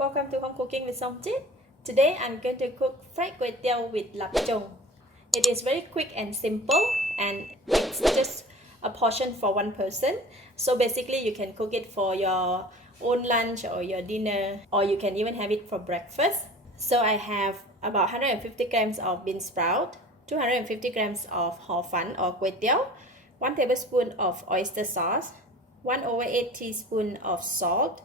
Welcome to Home Cooking with Somjit. Today I'm going to cook fried kway teow with Lap Cheong. It is very quick and simple, and it's just a portion for one person. So basically you can cook it for your own lunch or your dinner, or you can even have it for breakfast. So I have about 150 grams of bean sprout, 250 grams of hor fun or kway teow, 1 tablespoon of oyster sauce, 1/8 teaspoon of salt,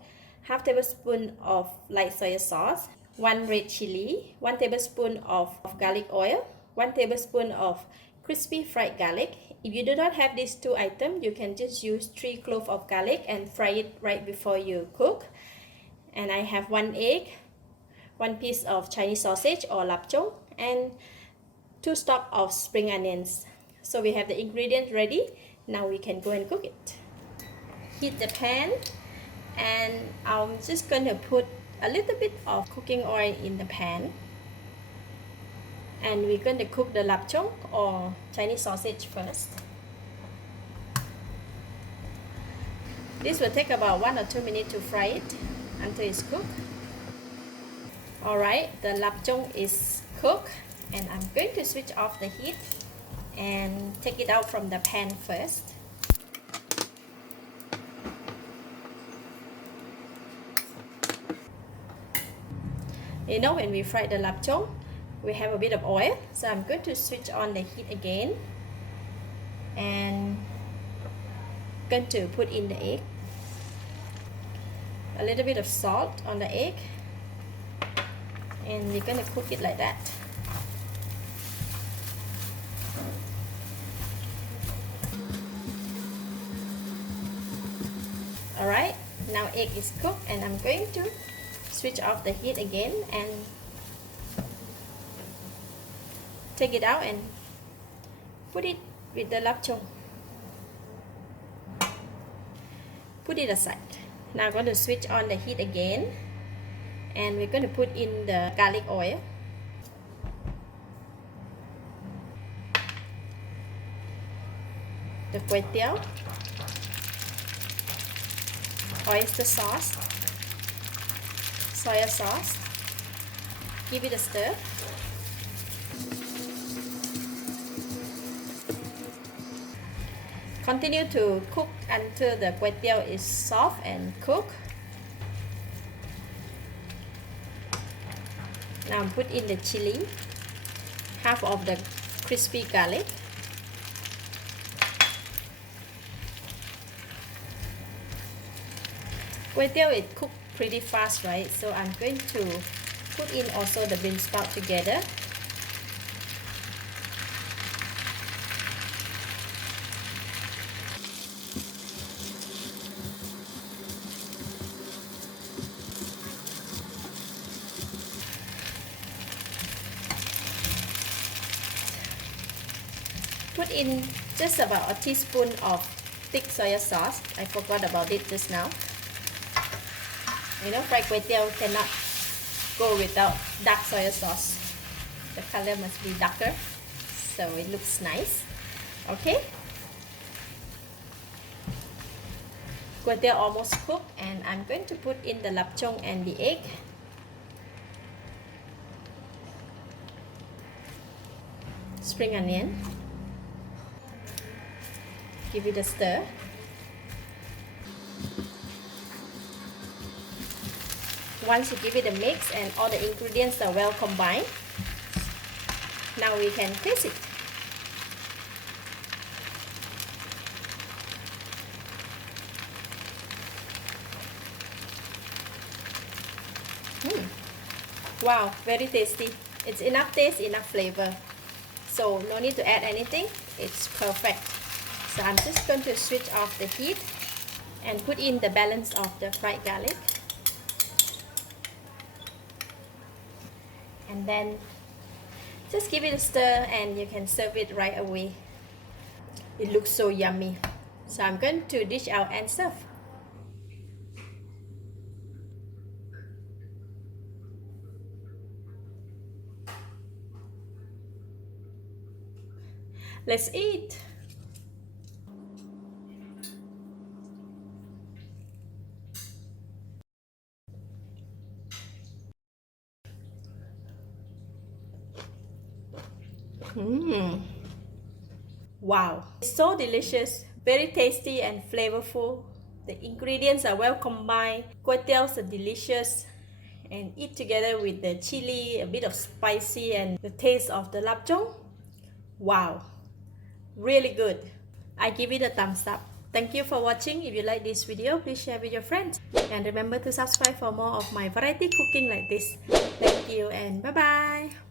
half tablespoon of light soy sauce, 1 red chili, 1 tablespoon of garlic oil, 1 tablespoon of crispy fried garlic. If you do not have these two items, you can just use 3 cloves of garlic and fry it right before you cook. And I have 1 egg, 1 piece of Chinese sausage or lap cheong, and 2 stalks of spring onions. So we have the ingredients ready. Now we can go and cook it. Heat the pan, and I'm just going to put a little bit of cooking oil in the pan, and we're going to cook the lap cheong or Chinese sausage first. This will take about 1 or 2 minutes to fry it until it's cooked. Alright, the lap cheong is cooked, and I'm going to switch off the heat and take it out from the pan first. You know, when we fry the lap cheong, we have a bit of oil, so I'm going to switch on the heat again and going to put in the egg, a little bit of salt on the egg, and we're going to cook it like that. Alright, now egg is cooked, and I'm going to switch off the heat again and take it out and put it with the lap cheong. Put it aside. Now I'm going to switch on the heat again, and we're going to put in the garlic oil, the kway teow, oyster sauce, soy sauce. Give it a stir. Continue to cook until the kway teow is soft and cooked. Now put in the chili, half of the crispy garlic, kway teow is cooked pretty fast, right? So I'm going to put in also the bean sprout together. Put in just about a teaspoon of thick soy sauce. I forgot about it just now. You know, fried kway teow cannot go without dark soy sauce. The color must be darker, so it looks nice. Okay. Kway teow almost cooked, and I'm going to put in the lap cheong and the egg. Spring onion. Give it a stir. Once you give it a mix and all the ingredients are well combined, now we can taste it. Wow, very tasty. It's enough taste, enough flavor. So no need to add anything. It's perfect. So I'm just going to switch off the heat and put in the balance of the fried garlic. And then just give it a stir, and you can serve it right away. It looks so yummy. So I'm going to dish out and serve. Let's eat. Wow, it's so delicious, very tasty and flavorful. The ingredients are well combined. Kway teows are delicious and eat together with the chili, a bit of spicy and the taste of the Lap Cheong. Wow, really good. I give it a thumbs up. Thank you for watching. If you like this video, please share with your friends. And remember to subscribe for more of my variety cooking like this. Thank you and bye-bye.